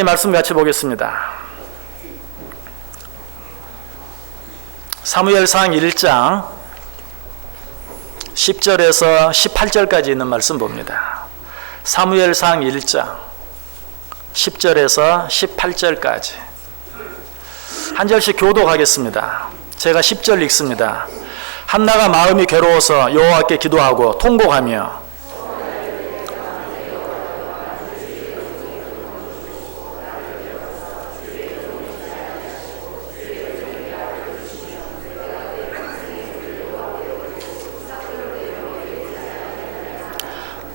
하나님의 말씀 같이 보겠습니다. 사무엘상 1장 10절에서 18절까지 있는 말씀 봅니다. 사무엘상 1장 10절에서 18절까지 한 절씩 교독하겠습니다. 제가 10절 읽습니다. 한나가 마음이 괴로워서 여호와께 기도하고 통곡하며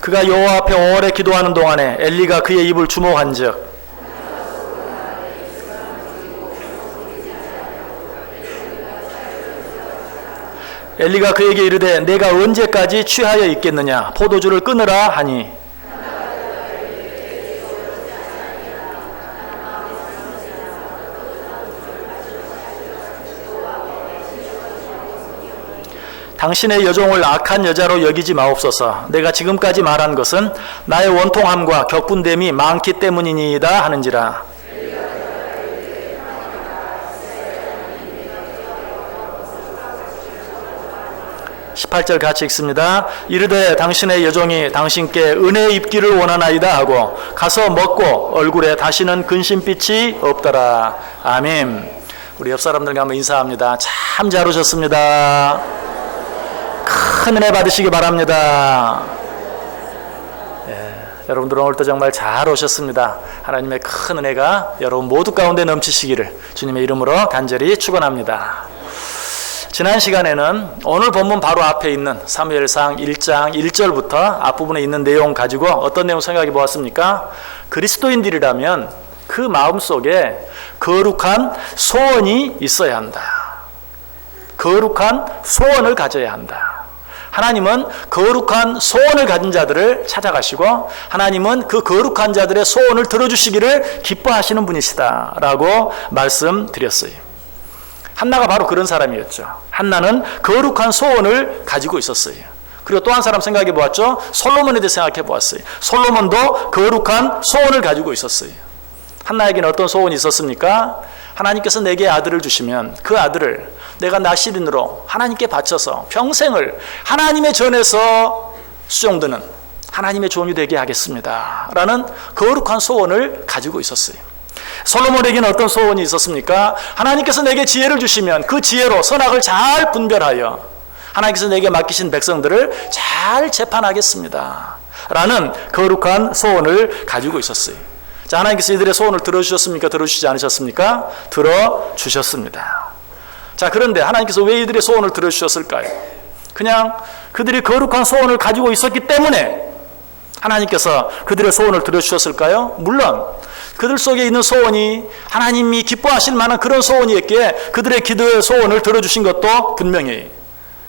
그가 여호와 앞에 오래 기도하는 동안에 엘리가 그의 입을 주목한즉 엘리가 그에게 이르되 내가 언제까지 취하여 있겠느냐 포도주를 끊으라 하니 당신의 여종을 악한 여자로 여기지 마옵소서. 내가 지금까지 말한 것은 나의 원통함과 격분됨이 많기 때문이니이다 하는지라. (18절) 같이 읽습니다. 이르되 당신의 여종이 당신께 은혜 입기를 원하나이다 하고 가서 먹고 얼굴에 다시는 근심빛이 없더라. 아멘. 우리 옆 사람들과 한번 인사합니다. 참 잘 오셨습니다. 큰 은혜 받으시기 바랍니다. 여러분들 오늘도 정말 잘 오셨습니다. 하나님의 큰 은혜가 여러분 모두 가운데 넘치시기를 주님의 이름으로 간절히 축원합니다. 지난 시간에는 오늘 본문 바로 앞에 있는 사무엘상 1장 1절부터 앞부분에 있는 내용 가지고 어떤 내용 생각해 보았습니까? 그리스도인들이라면 그 마음속에 거룩한 소원이 있어야 한다. 거룩한 소원을 가져야 한다. 하나님은 거룩한 소원을 가진 자들을 찾아가시고 하나님은 그 거룩한 자들의 소원을 들어주시기를 기뻐하시는 분이시다 라고 말씀드렸어요. 한나가 바로 그런 사람이었죠. 한나는 거룩한 소원을 가지고 있었어요. 그리고 또 한 사람 생각해 보았죠. 솔로몬에 대해 생각해 보았어요. 솔로몬도 거룩한 소원을 가지고 있었어요. 한나에게는 어떤 소원이 있었습니까? 하나님께서 내게 아들을 주시면 그 아들을 내가 나시린으로 하나님께 바쳐서 평생을 하나님의 전에서 수종드는 하나님의 종이 되게 하겠습니다 라는 거룩한 소원을 가지고 있었어요. 솔로몬에게는 어떤 소원이 있었습니까? 하나님께서 내게 지혜를 주시면 그 지혜로 선악을 잘 분별하여 하나님께서 내게 맡기신 백성들을 잘 재판하겠습니다 라는 거룩한 소원을 가지고 있었어요. 자, 하나님께서 이들의 소원을 들어주셨습니까? 들어주시지 않으셨습니까? 들어주셨습니다. 자, 그런데 하나님께서 왜 이들의 소원을 들어주셨을까요? 그냥 그들이 거룩한 소원을 가지고 있었기 때문에 하나님께서 그들의 소원을 들어주셨을까요? 물론 그들 속에 있는 소원이 하나님이 기뻐하실 만한 그런 소원이었기에 그들의 기도의 소원을 들어주신 것도 분명해요.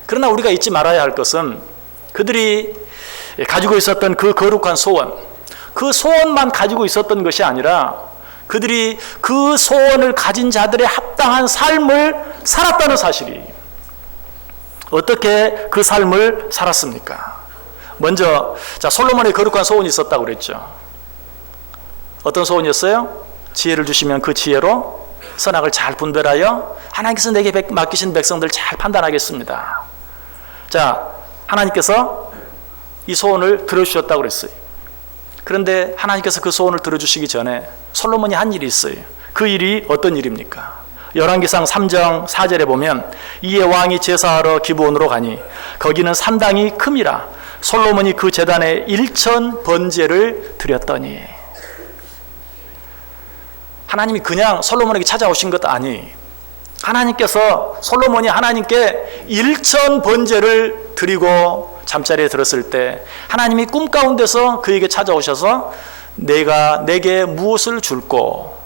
그러나 우리가 잊지 말아야 할 것은 그들이 가지고 있었던 그 거룩한 소원, 그 소원만 가지고 있었던 것이 아니라 그들이 그 소원을 가진 자들의 합당한 삶을 살았다는 사실이. 어떻게 그 삶을 살았습니까? 먼저 솔로몬의 거룩한 소원이 있었다고 그랬죠. 어떤 소원이었어요? 지혜를 주시면 그 지혜로 선악을 잘 분별하여 하나님께서 내게 맡기신 백성들 잘 판단하겠습니다. 자, 하나님께서 이 소원을 들어주셨다고 그랬어요. 그런데 하나님께서 그 소원을 들어주시기 전에 솔로몬이 한 일이 있어요. 그 일이 어떤 일입니까? 열왕기상 3장 4절에 보면 이에 왕이 제사하러 기브온으로 가니 거기는 산당이 큼이라 솔로몬이 그 제단에 1천 번제를 드렸더니. 하나님이 그냥 솔로몬에게 찾아오신 것도 아니, 하나님께서 솔로몬이 하나님께 1천 번제를 드리고 잠자리에 들었을 때 하나님이 꿈 가운데서 그에게 찾아오셔서 내가 내게 무엇을 줄꼬?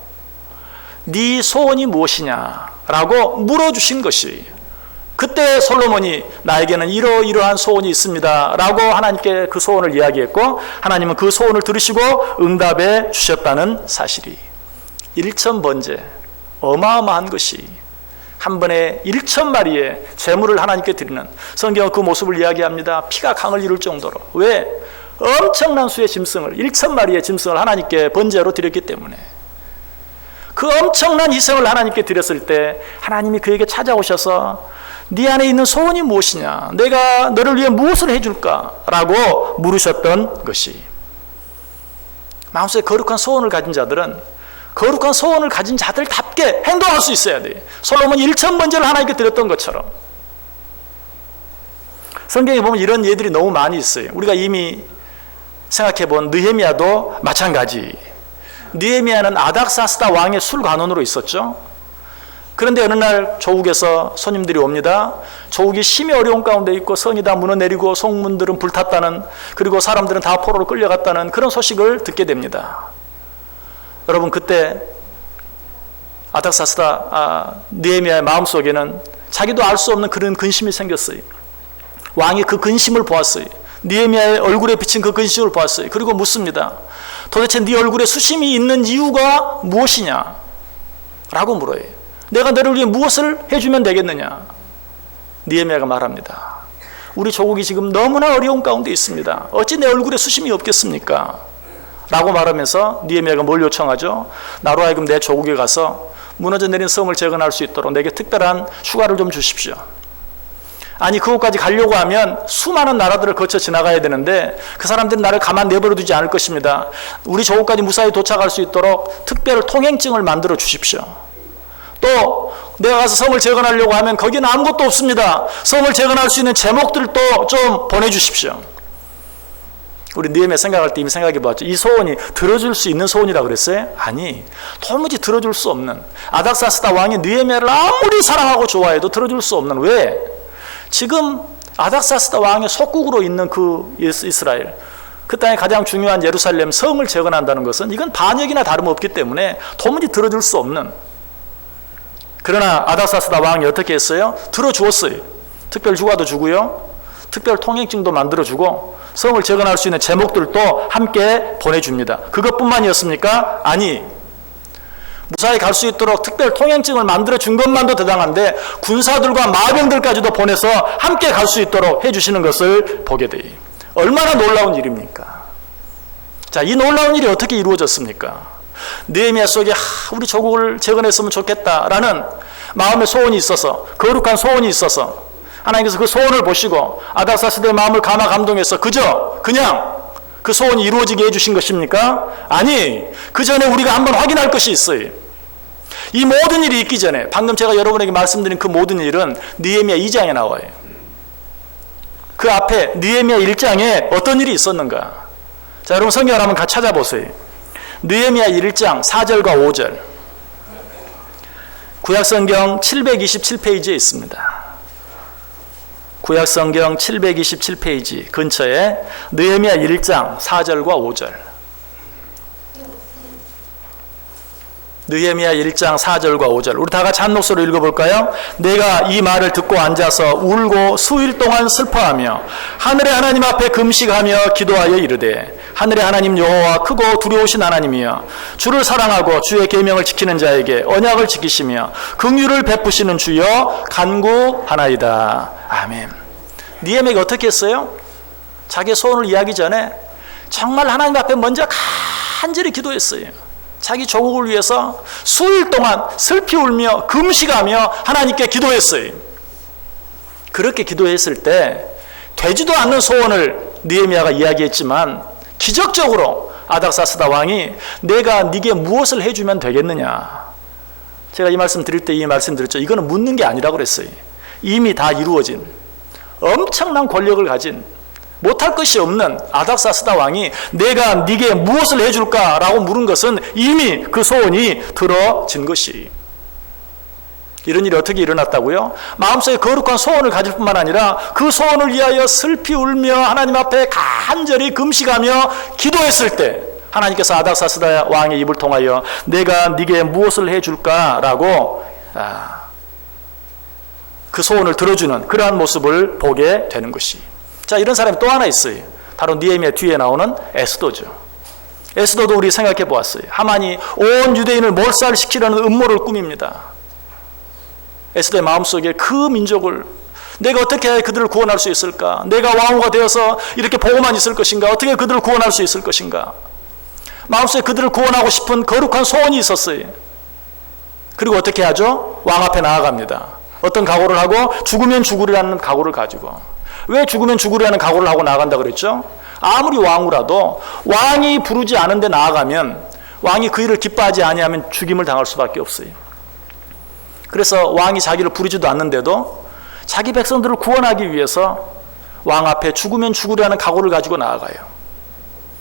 네 소원이 무엇이냐라고 물어주신 것이, 그때 솔로몬이 나에게는 이러이러한 소원이 있습니다 라고 하나님께 그 소원을 이야기했고 하나님은 그 소원을 들으시고 응답해 주셨다는 사실이. 1천 번제, 어마어마한 것이 한 번에 1천 마리의 제물을 하나님께 드리는, 성경은 그 모습을 이야기합니다. 피가 강을 이룰 정도로. 왜? 엄청난 수의 짐승을, 1천 마리의 짐승을 하나님께 번제로 드렸기 때문에. 그 엄청난 희생을 하나님께 드렸을 때 하나님이 그에게 찾아오셔서 네 안에 있는 소원이 무엇이냐? 내가 너를 위해 무엇을 해줄까? 라고 물으셨던 것이, 마음속에 거룩한 소원을 가진 자들은 거룩한 소원을 가진 자들답게 행동할 수 있어야 돼. 솔로몬 1,000번제를 하나님께 드렸던 것처럼. 성경에 보면 이런 예들이 너무 많이 있어요. 우리가 이미 생각해본 느헤미야도 마찬가지. 느헤미야는 아닥사스다 왕의 술관원으로 있었죠. 그런데 어느 날 조국에서 손님들이 옵니다. 조국이 심히 어려운 가운데 있고 성이 다 무너내리고 성문들은 불탔다는, 그리고 사람들은 다 포로로 끌려갔다는 그런 소식을 듣게 됩니다. 여러분, 그때 아닥사스다 느헤미야의 마음속에는 자기도 알 수 없는 그런 근심이 생겼어요. 왕이 그 근심을 보았어요. 느헤미야의 얼굴에 비친 그 근심을 보았어요. 그리고 묻습니다. 도대체 네 얼굴에 수심이 있는 이유가 무엇이냐? 라고 물어요. 내가 너를 위해 무엇을 해주면 되겠느냐? 느헤미야가 말합니다. 우리 조국이 지금 너무나 어려운 가운데 있습니다. 어찌 내 얼굴에 수심이 없겠습니까? 라고 말하면서 느헤미야가 뭘 요청하죠? 나로 하여금 내 조국에 가서 무너져 내린 성을 재건할 수 있도록 내게 특별한 휴가를 좀 주십시오. 아니, 그곳까지 가려고 하면 수많은 나라들을 거쳐 지나가야 되는데 그 사람들은 나를 가만 내버려 두지 않을 것입니다. 우리 조국까지 무사히 도착할 수 있도록 특별 통행증을 만들어 주십시오. 또 내가 가서 성을 재건하려고 하면 거기는 아무것도 없습니다. 성을 재건할 수 있는 제목들도 좀 보내주십시오. 우리 느헤미야 생각할 때 이미 생각해 봤죠. 이 소원이 들어줄 수 있는 소원이라고 그랬어요? 아니, 도무지 들어줄 수 없는, 아닥사스다 왕이 느헤미야를 아무리 사랑하고 좋아해도 들어줄 수 없는, 왜? 지금 아닥사스다 왕의 속국으로 있는 그 이스라엘, 그 땅의 가장 중요한 예루살렘 성을 재건한다는 것은 이건 반역이나 다름없기 때문에 도무지 들어줄 수 없는. 그러나 아닥사스다 왕이 어떻게 했어요? 들어주었어요. 특별 휴가도 주고요, 특별 통행증도 만들어주고 성을 재건할 수 있는 제목들도 함께 보내줍니다. 그것뿐만이었습니까? 아니, 무사히 갈 수 있도록 특별 통행증을 만들어준 것만도 대단한데 군사들과 마병들까지도 보내서 함께 갈 수 있도록 해주시는 것을 보게 돼요. 얼마나 놀라운 일입니까? 자, 이 놀라운 일이 어떻게 이루어졌습니까? 느헤미야 속에 우리 조국을 재건했으면 좋겠다라는 마음의 소원이 있어서, 거룩한 소원이 있어서 하나님께서 그 소원을 보시고 아닥사스다의 마음을 감화 감동해서 그냥 그 소원이 이루어지게 해주신 것입니까? 아니, 그 전에 우리가 한번 확인할 것이 있어요. 이 모든 일이 있기 전에, 방금 제가 여러분에게 말씀드린 그 모든 일은 느헤미야 2장에 나와요. 그 앞에 느헤미야 1장에 어떤 일이 있었는가? 자, 여러분 성경을 한번 같이 찾아보세요. 느헤미야 1장 4절과 5절, 구약성경 727페이지에 있습니다. 구약성경 727페이지 근처에 느헤미야 1장 4절과 5절, 느헤미야 1장 4절과 5절, 우리 다 같이 한 목소리로 읽어볼까요? 내가 이 말을 듣고 앉아서 울고 수일 동안 슬퍼하며 하늘의 하나님 앞에 금식하며 기도하여 이르되, 하늘의 하나님 여호와 크고 두려우신 하나님이여, 주를 사랑하고 주의 계명을 지키는 자에게 언약을 지키시며 긍휼을 베푸시는 주여 간구하나이다. 아멘. 느헤미야가 어떻게 했어요? 자기의 소원을 이야기 전에 정말 하나님 앞에 먼저 간절히 기도했어요. 자기 조국을 위해서 수일 동안 슬피 울며 금식하며 하나님께 기도했어요. 그렇게 기도했을 때 되지도 않는 소원을 느헤미야가 이야기했지만 기적적으로 아닥사스다 왕이 내가 네게 무엇을 해주면 되겠느냐. 제가 이 말씀 드릴 때 이 말씀 드렸죠. 이거는 묻는 게 아니라고 그랬어요. 이미 다 이루어진 엄청난 권력을 가진 못할 것이 없는 아닥사스다 왕이 내가 네게 무엇을 해줄까라고 물은 것은 이미 그 소원이 들어진 것이. 이런 일이 어떻게 일어났다고요? 마음속에 거룩한 소원을 가질 뿐만 아니라 그 소원을 위하여 슬피 울며 하나님 앞에 간절히 금식하며 기도했을 때 하나님께서 아닥사스다 왕의 입을 통하여 내가 네게 무엇을 해줄까라고 그 소원을 들어주는 그러한 모습을 보게 되는 것이. 자, 이런 사람이 또 하나 있어요. 바로 느헤미야 뒤에 나오는 에스더죠. 에스더도 우리 생각해 보았어요. 하만이 온 유대인을 몰살시키려는 음모를 꾸밉니다. 에스더의 마음속에 그 민족을 내가 어떻게 그들을 구원할 수 있을까? 내가 왕후가 되어서 이렇게 보고만 있을 것인가? 어떻게 그들을 구원할 수 있을 것인가? 마음속에 그들을 구원하고 싶은 거룩한 소원이 있었어요. 그리고 어떻게 하죠? 왕 앞에 나아갑니다. 어떤 각오를 하고? 죽으면 죽으리라는 각오를 가지고. 왜 죽으면 죽으리라는 각오를 하고 나아간다 그랬죠? 아무리 왕후라도 왕이 부르지 않은데 나아가면 왕이 그 일을 기뻐하지 아니하면 죽임을 당할 수밖에 없어요. 그래서 왕이 자기를 부르지도 않는데도 자기 백성들을 구원하기 위해서 왕 앞에 죽으면 죽으리라는 각오를 가지고 나아가요.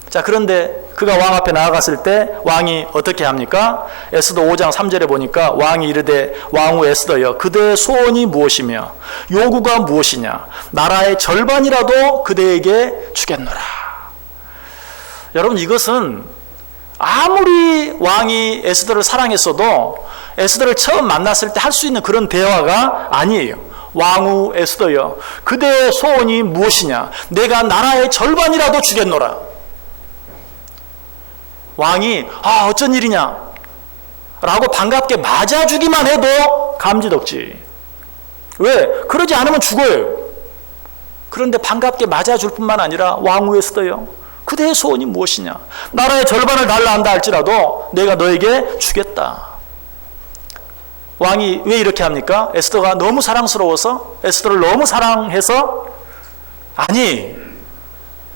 자, 그런데 그가 왕 앞에 나아갔을 때 왕이 어떻게 합니까? 에스더 5장 3절에 보니까 왕이 이르되 왕후 에스더여 그대의 소원이 무엇이며 요구가 무엇이냐 나라의 절반이라도 그대에게 주겠노라. 여러분, 이것은 아무리 왕이 에스더를 사랑했어도 에스더를 처음 만났을 때 할 수 있는 그런 대화가 아니에요. 왕후 에스더여 그대의 소원이 무엇이냐 내가 나라의 절반이라도 주겠노라. 왕이 어쩐 일이냐 라고 반갑게 맞아주기만 해도 감지덕지. 왜? 그러지 않으면 죽어요. 그런데 반갑게 맞아줄 뿐만 아니라 왕후 에스더여 그대의 소원이 무엇이냐 나라의 절반을 달라 한다 할지라도 내가 너에게 주겠다. 왕이 왜 이렇게 합니까? 에스더가 너무 사랑스러워서? 에스더를 너무 사랑해서? 아니,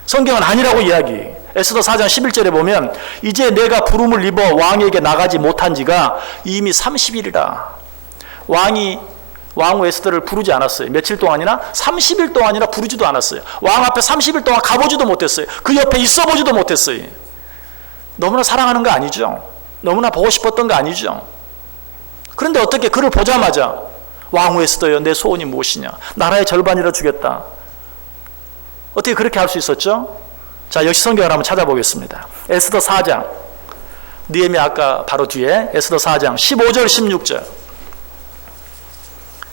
성경은 아니라고 이야기. 에스더 4장 11절에 보면 이제 내가 부름을 입어 왕에게 나가지 못한 지가 이미 30일이라. 왕이 왕후 에스더를 부르지 않았어요. 며칠 동안이나? 30일 동안이나 부르지도 않았어요. 왕 앞에 30일 동안 가보지도 못했어요. 그 옆에 있어보지도 못했어요. 너무나 사랑하는 거 아니죠? 너무나 보고 싶었던 거 아니죠? 그런데 어떻게 그를 보자마자 왕후 에스더여 내 소원이 무엇이냐 나라의 절반이라 주겠다. 어떻게 그렇게 할 수 있었죠? 자, 역시 성경을 한번 찾아보겠습니다. 에스더 4장 느헤미야 아까 바로 뒤에 에스더 4장 15절 16절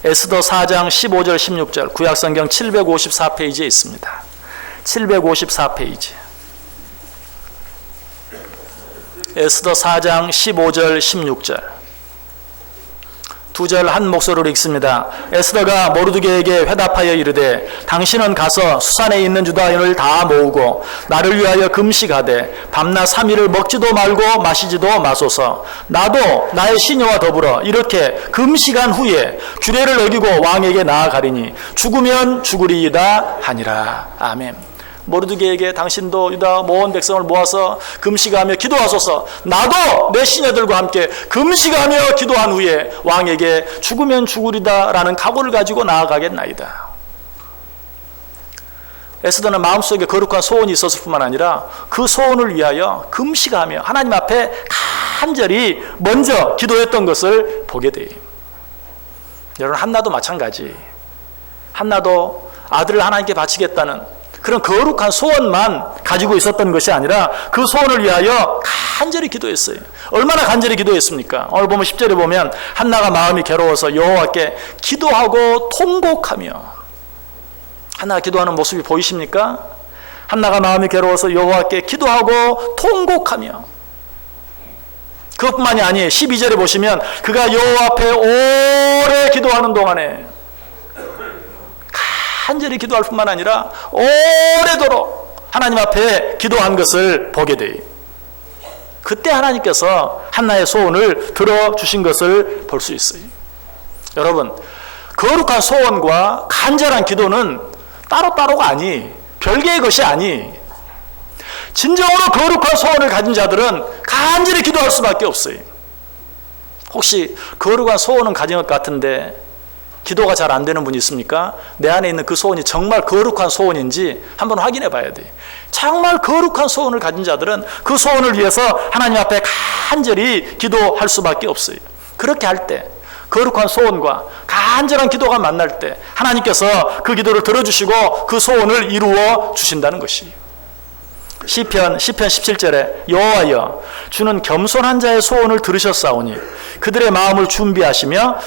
에스더 4장 15절 16절 구약성경 754페이지에 있습니다. 754페이지 에스더 4장 15절 16절 두 절 한 목소리로 읽습니다. 에스더가 모르드게에게 회답하여 이르되 당신은 가서 수산에 있는 유다인을 다 모으고 나를 위하여 금식하되 밤낮 3일을 먹지도 말고 마시지도 마소서. 나도 나의 시녀와 더불어 이렇게 금식한 후에 규례를 어기고 왕에게 나아가리니 죽으면 죽으리이다 하니라. 아멘. 모르드게에게 당신도 유다 모은 백성을 모아서 금식하며 기도하소서. 나도 내 시녀들과 함께 금식하며 기도한 후에 왕에게 죽으면 죽으리다 라는 각오를 가지고 나아가겠나이다. 에스더는 마음속에 거룩한 소원이 있었을 뿐만 아니라 그 소원을 위하여 금식하며 하나님 앞에 간절히 먼저 기도했던 것을 보게 돼요. 여러분, 한나도 마찬가지. 한나도 아들을 하나님께 바치겠다는 그런 거룩한 소원만 가지고 있었던 것이 아니라 그 소원을 위하여 간절히 기도했어요. 얼마나 간절히 기도했습니까? 오늘 보면 10절에 보면 한나가 마음이 괴로워서 여호와께 기도하고 통곡하며. 한나가 기도하는 모습이 보이십니까? 한나가 마음이 괴로워서 여호와께 기도하고 통곡하며. 그것뿐만이 아니에요. 12절에 보시면 그가 여호와 앞에 오래 기도하는 동안에 간절히 기도할 뿐만 아니라 오래도록 하나님 앞에 기도한 것을 보게 돼요. 그때 하나님께서 한나의 소원을 들어주신 것을 볼 수 있어요. 여러분, 거룩한 소원과 간절한 기도는 따로따로가 아니, 별개의 것이 아니, 진정으로 거룩한 소원을 가진 자들은 간절히 기도할 수밖에 없어요. 혹시 거룩한 소원은 가진 것 같은데 기도가 잘 안 되는 분이 있습니까? 내 안에 있는 그 소원이 정말 거룩한 소원인지 한번 확인해 봐야 돼. 정말 거룩한 소원을 가진 자들은 그 소원을 위해서 하나님 앞에 간절히 기도할 수밖에 없어요. 그렇게 할 때, 거룩한 소원과 간절한 기도가 만날 때 하나님께서 그 기도를 들어주시고 그 소원을 이루어 주신다는 것이에요. 시편 17절에 여호와여 주는 겸손한 자의 소원을 들으셨사오니 그들의 마음을 준비하시며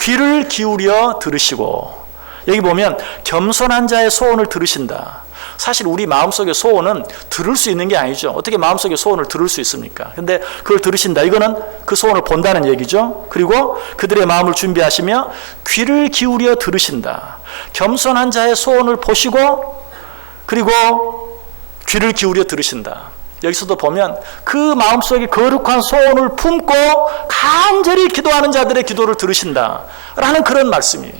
귀를 기울여 들으시고. 여기 보면 겸손한 자의 소원을 들으신다. 사실 우리 마음속의 소원은 들을 수 있는 게 아니죠. 어떻게 마음속의 소원을 들을 수 있습니까? 근데 그걸 들으신다. 이거는 그 소원을 본다는 얘기죠. 그리고 그들의 마음을 준비하시며 귀를 기울여 들으신다. 겸손한 자의 소원을 보시고 그리고 귀를 기울여 들으신다. 여기서도 보면 그 마음속에 거룩한 소원을 품고 간절히 기도하는 자들의 기도를 들으신다라는 그런 말씀이에요.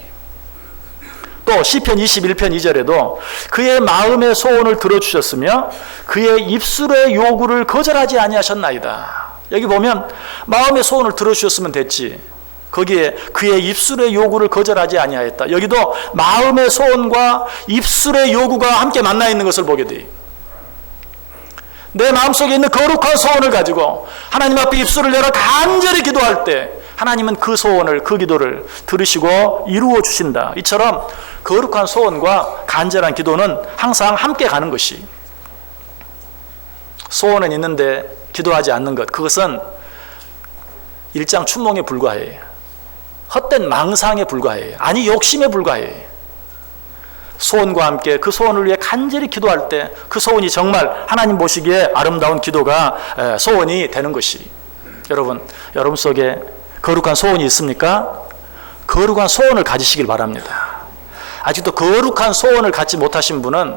또 시편 21편 2절에도 그의 마음의 소원을 들어주셨으며 그의 입술의 요구를 거절하지 아니하셨나이다. 여기 보면 마음의 소원을 들어주셨으면 됐지. 거기에 그의 입술의 요구를 거절하지 아니하였다. 여기도 마음의 소원과 입술의 요구가 함께 만나 있는 것을 보게 돼요. 내 마음속에 있는 거룩한 소원을 가지고 하나님 앞에 입술을 열어 간절히 기도할 때 하나님은 그 소원을, 그 기도를 들으시고 이루어 주신다. 이처럼 거룩한 소원과 간절한 기도는 항상 함께 가는 것이, 소원은 있는데 기도하지 않는 것, 그것은 일장춘몽에 불과해요. 헛된 망상에 불과해요. 아니 욕심에 불과해요. 소원과 함께 그 소원을 위해 간절히 기도할 때 그 소원이 정말 하나님 보시기에 아름다운 기도가 소원이 되는 것이, 여러분 속에 거룩한 소원이 있습니까? 거룩한 소원을 가지시길 바랍니다. 아직도 거룩한 소원을 갖지 못하신 분은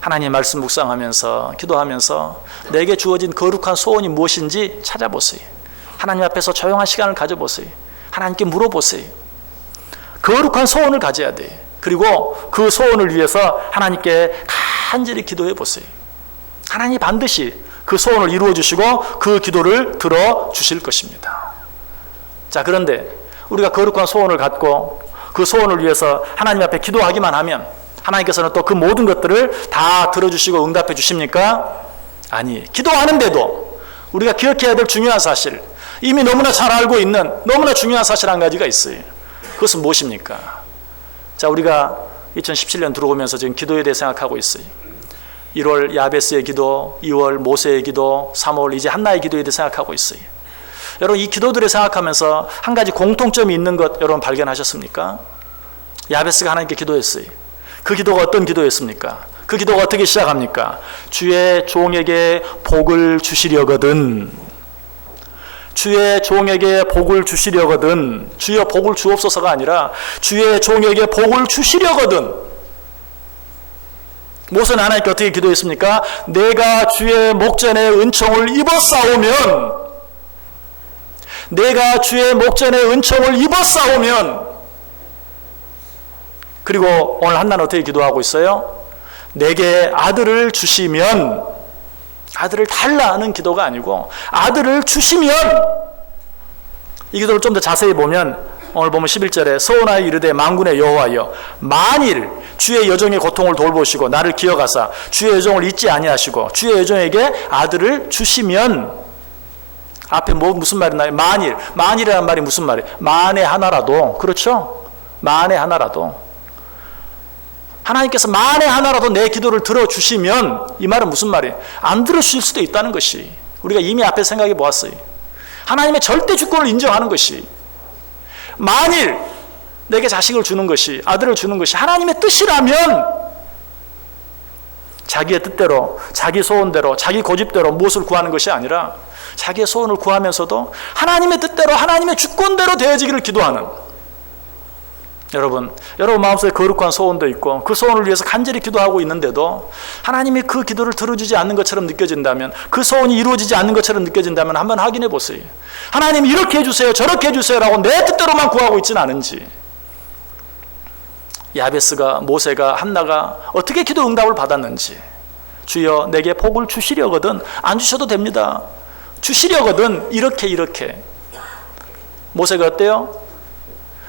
하나님의 말씀 묵상하면서 기도하면서 내게 주어진 거룩한 소원이 무엇인지 찾아보세요. 하나님 앞에서 조용한 시간을 가져보세요. 하나님께 물어보세요. 거룩한 소원을 가져야 돼요. 그리고 그 소원을 위해서 하나님께 간절히 기도해 보세요. 하나님이 반드시 그 소원을 이루어 주시고 그 기도를 들어 주실 것입니다. 자, 그런데 우리가 거룩한 소원을 갖고 그 소원을 위해서 하나님 앞에 기도하기만 하면 하나님께서는 또 그 모든 것들을 다 들어주시고 응답해 주십니까? 아니, 기도하는데도 우리가 기억해야 될 중요한 사실, 이미 너무나 잘 알고 있는 너무나 중요한 사실 한 가지가 있어요. 그것은 무엇입니까? 자, 우리가 2017년 들어오면서 지금 기도에 대해 생각하고 있어요. 1월 야베스의 기도, 2월 모세의 기도, 3월 이제 한나의 기도에 대해 생각하고 있어요. 여러분, 이 기도들을 생각하면서 한 가지 공통점이 있는 것 여러분 발견하셨습니까? 야베스가 하나님께 기도했어요. 그 기도가 어떤 기도였습니까? 그 기도가 어떻게 시작합니까? 주의 종에게 복을 주시려거든, 주의 종에게 복을 주시려거든, 주여 복을 주옵소서가 아니라 주의 종에게 복을 주시려거든. 모세는 하나님께 어떻게 기도했습니까? 내가 주의 목전에 은총을 입었사오면, 내가 주의 목전에 은총을 입었사오면. 그리고 오늘 한나는 어떻게 기도하고 있어요? 내게 아들을 주시면, 아들을 달라는 기도가 아니고 아들을 주시면. 이 기도를 좀 더 자세히 보면 오늘 보면 11절에 서원하여 이르되 만군의 여호와여, 만일 주의 여종의 고통을 돌보시고 나를 기억하사 주의 여종을 잊지 아니하시고 주의 여종에게 아들을 주시면. 앞에 무슨 말이 나요? 만일이라는 말이 무슨 말이에요? 만에 하나라도, 그렇죠? 만에 하나라도, 하나님께서 만에 하나라도 내 기도를 들어주시면, 이 말은 무슨 말이에요? 안 들어주실 수도 있다는 것이 우리가 이미 앞에 생각해 보았어요. 하나님의 절대 주권을 인정하는 것이, 만일 내게 자식을 주는 것이, 아들을 주는 것이 하나님의 뜻이라면 자기의 뜻대로, 자기 소원대로, 자기 고집대로 무엇을 구하는 것이 아니라 자기의 소원을 구하면서도 하나님의 뜻대로, 하나님의 주권대로 되어지기를 기도하는, 여러분 마음속에 거룩한 소원도 있고 그 소원을 위해서 간절히 기도하고 있는데도 하나님이 그 기도를 들어주지 않는 것처럼 느껴진다면, 그 소원이 이루어지지 않는 것처럼 느껴진다면 한번 확인해 보세요. 하나님 이렇게 해주세요, 저렇게 해주세요 라고 내 뜻대로만 구하고 있지는 않은지. 야베스가, 모세가, 한나가 어떻게 기도 응답을 받았는지. 주여 내게 복을 주시려거든, 안 주셔도 됩니다, 주시려거든, 이렇게. 모세가 어때요?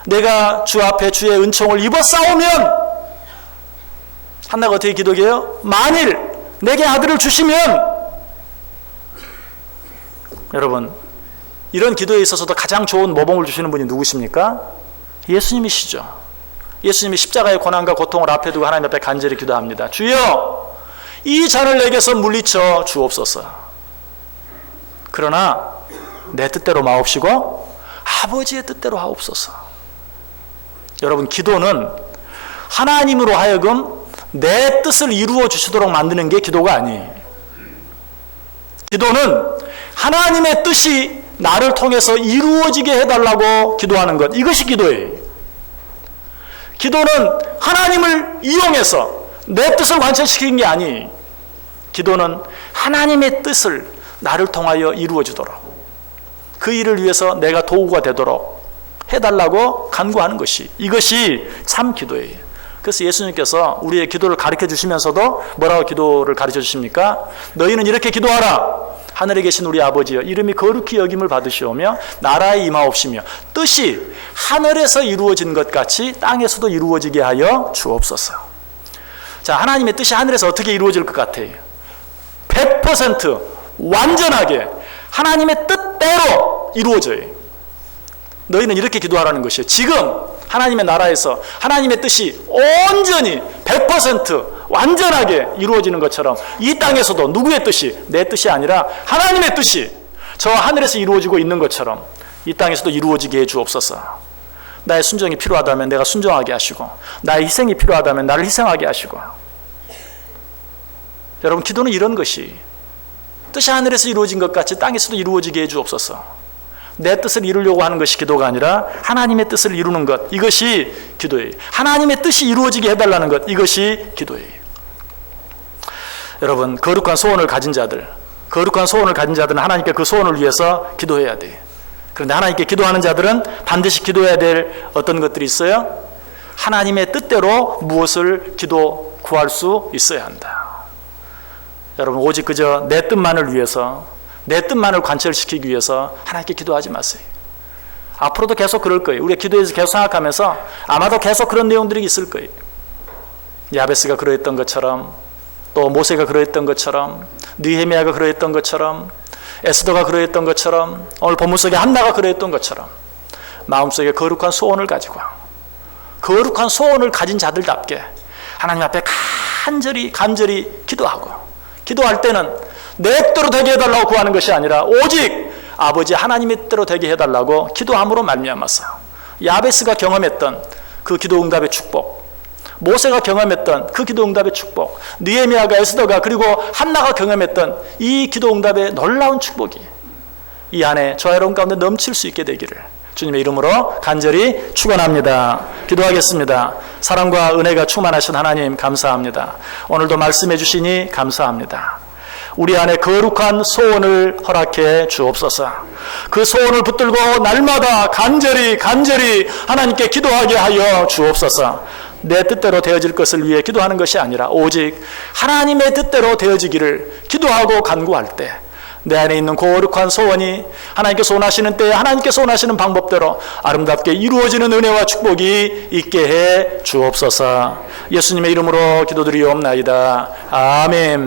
내가 주 앞에 주의 은총을 입었사오면. 한나가 어떻게 기도해요? 만일 내게 아들을 주시면. 여러분, 이런 기도에 있어서도 가장 좋은 모범을 주시는 분이 누구십니까? 예수님이시죠. 예수님이 십자가의 고난과 고통을 앞에 두고 하나님 앞에 간절히 기도합니다. 주여 이 잔을 내게서 물리쳐 주옵소서. 그러나 내 뜻대로 마옵시고 아버지의 뜻대로 하옵소서. 여러분, 기도는 하나님으로 하여금 내 뜻을 이루어 주시도록 만드는 게 기도가 아니에요. 기도는 하나님의 뜻이 나를 통해서 이루어지게 해달라고 기도하는 것, 이것이 기도예요. 기도는 하나님을 이용해서 내 뜻을 완成시키는 게 아니에요. 기도는 하나님의 뜻을 나를 통하여 이루어 주도록, 그 일을 위해서 내가 도구가 되도록 해달라고 간구하는 것이, 이것이 참 기도예요. 그래서 예수님께서 우리의 기도를 가르쳐 주시면서도 뭐라고 기도를 가르쳐 주십니까? 너희는 이렇게 기도하라. 하늘에 계신 우리 아버지여, 이름이 거룩히 여김을 받으시오며 나라에 임하옵시며 뜻이 하늘에서 이루어진 것 같이 땅에서도 이루어지게 하여 주옵소서. 자, 하나님의 뜻이 하늘에서 어떻게 이루어질 것 같아요? 100% 완전하게 하나님의 뜻대로 이루어져요. 너희는 이렇게 기도하라는 것이에요. 지금 하나님의 나라에서 하나님의 뜻이 온전히 100% 완전하게 이루어지는 것처럼 이 땅에서도 누구의 뜻이, 내 뜻이 아니라 하나님의 뜻이 저 하늘에서 이루어지고 있는 것처럼 이 땅에서도 이루어지게 해 주옵소서. 나의 순종이 필요하다면 내가 순종하게 하시고, 나의 희생이 필요하다면 나를 희생하게 하시고. 여러분, 기도는 이런 것이 뜻이 하늘에서 이루어진 것 같이 땅에서도 이루어지게 해 주옵소서. 내 뜻을 이루려고 하는 것이 기도가 아니라 하나님의 뜻을 이루는 것, 이것이 기도예요. 하나님의 뜻이 이루어지게 해달라는 것, 이것이 기도예요. 여러분, 거룩한 소원을 가진 자들은 하나님께 그 소원을 위해서 기도해야 돼요. 그런데 하나님께 기도하는 자들은 반드시 기도해야 될 어떤 것들이 있어요? 하나님의 뜻대로 무엇을 구할 수 있어야 한다. 여러분, 오직 그저 내 뜻만을 위해서, 내 뜻만을 관철시키기 위해서 하나님께 기도하지 마세요. 앞으로도 계속 그럴 거예요. 우리가 기도에서 계속 생각하면서 아마도 계속 그런 내용들이 있을 거예요. 야베스가 그러했던 것처럼, 또 모세가 그러했던 것처럼, 느헤미야가 그러했던 것처럼, 에스더가 그러했던 것처럼, 오늘 본문 속에 한나가 그러했던 것처럼 마음속에 거룩한 소원을 가지고, 거룩한 소원을 가진 자들답게 하나님 앞에 간절히 기도하고, 기도할 때는 내 뜻대로 되게 해달라고 구하는 것이 아니라 오직 아버지 하나님의 뜻대로 되게 해달라고 기도함으로 말미암아서 야베스가 경험했던 그 기도 응답의 축복, 모세가 경험했던 그 기도 응답의 축복, 느헤미야가, 에스더가, 그리고 한나가 경험했던 이 기도 응답의 놀라운 축복이 이 안에 저와 여러분 가운데 넘칠 수 있게 되기를 주님의 이름으로 간절히 축원합니다. 기도하겠습니다. 사랑과 은혜가 충만하신 하나님 감사합니다. 오늘도 말씀해 주시니 감사합니다. 우리 안에 거룩한 소원을 허락해 주옵소서. 그 소원을 붙들고 날마다 간절히 하나님께 기도하게 하여 주옵소서. 내 뜻대로 되어질 것을 위해 기도하는 것이 아니라 오직 하나님의 뜻대로 되어지기를 기도하고 간구할 때 내 안에 있는 거룩한 소원이 하나님께서 원하시는 때에 하나님께서 원하시는 방법대로 아름답게 이루어지는 은혜와 축복이 있게 해 주옵소서. 예수님의 이름으로 기도드리옵나이다. 아멘.